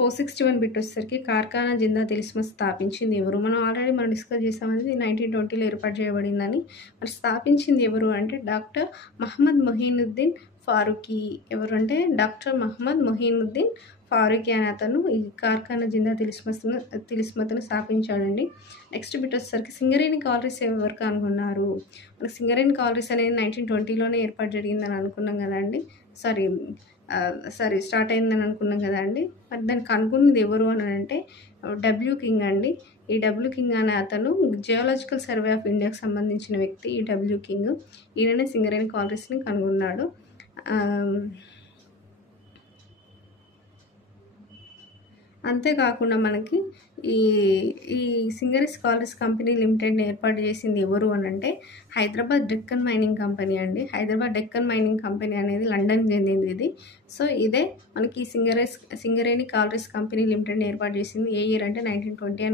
461 bit వచ్చేసరికి కార్ఖానా జిందా తిలిస్మా స్థాపించింది ఎవరు? మనం డిస్కస్ చేసామది 1920లో ఏర్పాటు చేయబడిందని. మరి స్థాపించింది ఎవరు అంటే డాక్టర్ మహమ్మద్ మొయినుద్దీన్ ఫారూఖీ. ఎవరు అంటే డాక్టర్ మహమ్మద్ మొయినుద్దీన్ ఫారూఖీ అనే అతను ఈ కార్ఖానా జిందా తిలిస్మతను స్థాపించాడండి. నెక్స్ట్ బిట్ వచ్చేసరికి సింగరేణి కాలరీస్ ఎవరు కనుగొన్నారు? మనకి సింగరేణి కాలరీస్ అనేది 1920లోనే ఏర్పాటు జరిగిందని అనుకున్నాం కదండి. స్టార్ట్ అయిందని అనుకున్నాం కదండి. మరి దాన్ని కనుగొన్నది ఎవరు అని అంటే డబ్ల్యూ కింగ్ అండి. ఈ డబ్ల్యూ కింగ్ అనే అతను జియోలాజికల్ సర్వే ఆఫ్ ఇండియాకి సంబంధించిన వ్యక్తి ఈ డబ్ల్యూ కింగ్. ఈయననే సింగరేణి కాలరీస్ని కనుగొన్నాడు. అంతేకాకుండా మనకి ఈ సింగరేణి కాలరీస్ కంపెనీ లిమిటెడ్ని ఏర్పాటు చేసింది ఎవరు అని అంటే హైదరాబాద్ డెక్కన్ మైనింగ్ కంపెనీ అండి. హైదరాబాద్ డెక్కన్ మైనింగ్ కంపెనీ అనేది లండన్ చెందింది ఇది. సో ఇదే మనకి సింగరేణి కాలరీస్ కంపెనీ లిమిటెడ్ని ఏర్పాటు చేసింది ఏ ఇయర్ అంటే 1920